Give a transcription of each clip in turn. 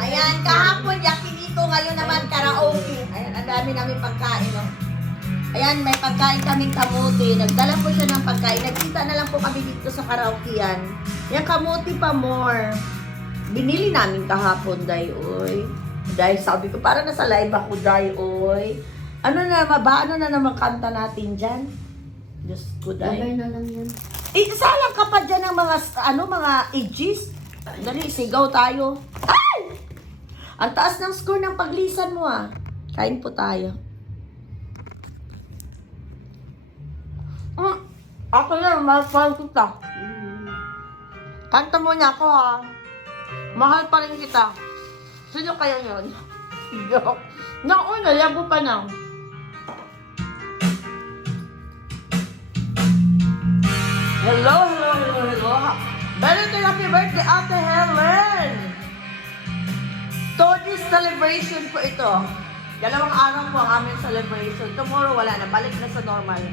Ayan, kahapon, yakinito, ngayon naman karaoke. Ayan, ang dami namin pagkain, no? Ayan, may pagkain kaming kamuti. Nagdala po siya ng pagkain. Nagkita na lang po kami dito sa karaoke yan. Yung kamuti pa more. Binili namin kahapon, day, oy. Dahil sabi ko, para nasa live ako, day, oy. Ano na naman kanta natin dyan? Diyos ko, day. Lagay na lang yan. Isalang ka pa dyan ng mga ages. Dali, sigaw tayo. Ay! Ang taas ng score ng paglisan mo, ah. Kain po tayo. Ako na, mahal kita. Kanta mo niya ako, ha. Mahal pa rin kita. Sino kaya yun? Joke. Nauna, labo pa na. Hello. Very happy birthday, Ate Helen! Tony's celebration po ito. 2 araw po ang aming celebration. Tomorrow wala na, balik na sa normal.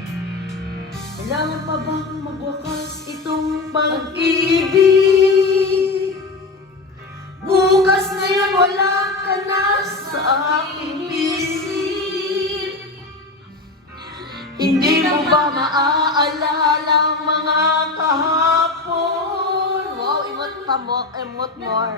Kailangan pa bang magwakas itong pag-ibig? Bukas na yun, wala ka na sa aking isip. Hindi mo ba maaalala ang mga kahapon? Wow, emot more.